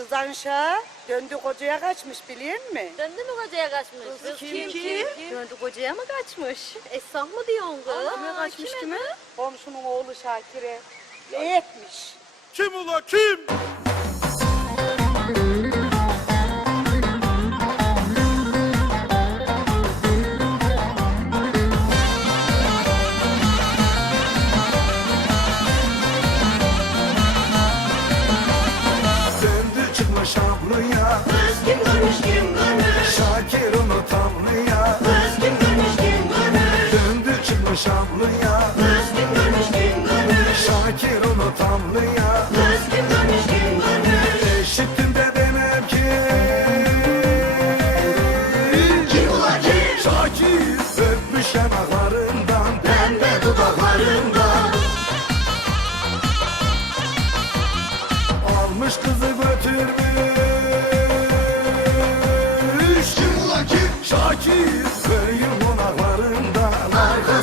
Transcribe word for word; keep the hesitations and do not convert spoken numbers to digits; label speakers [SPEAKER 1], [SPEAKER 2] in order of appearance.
[SPEAKER 1] Kız Anşa döndü kocaya kaçmış biliyor musun?
[SPEAKER 2] Döndü mü kocaya kaçmış?
[SPEAKER 1] Kız kim, kim?
[SPEAKER 2] Döndü kocaya mı kaçmış? Esnaf mı diyorsun kız?
[SPEAKER 1] Kime kaçmış kime? Komşunun oğlu Şakir'e. Ne etmiş?
[SPEAKER 3] Kim ula kim?
[SPEAKER 4] Döndü çıkmış avluya,
[SPEAKER 5] Kız kim görmüş kim görmüş.
[SPEAKER 4] Şakir onu tamlıya.
[SPEAKER 5] Kız kim görmüş kim görmüş.
[SPEAKER 4] Döndü çıkmış avluya,
[SPEAKER 5] Kız kim görmüş kim görmüş.
[SPEAKER 4] Şakir onu tamlıya.
[SPEAKER 5] Kız kim görmüş kim görmüş.
[SPEAKER 4] Eşittim de demem ki
[SPEAKER 5] Kim ula kim?
[SPEAKER 4] Şakir öpmüş yanaklarından,
[SPEAKER 5] Pembe dudaklarından.
[SPEAKER 4] almış kızı götürmüş.
[SPEAKER 5] Kim ula kim?
[SPEAKER 4] Şakir köyün konaklarından,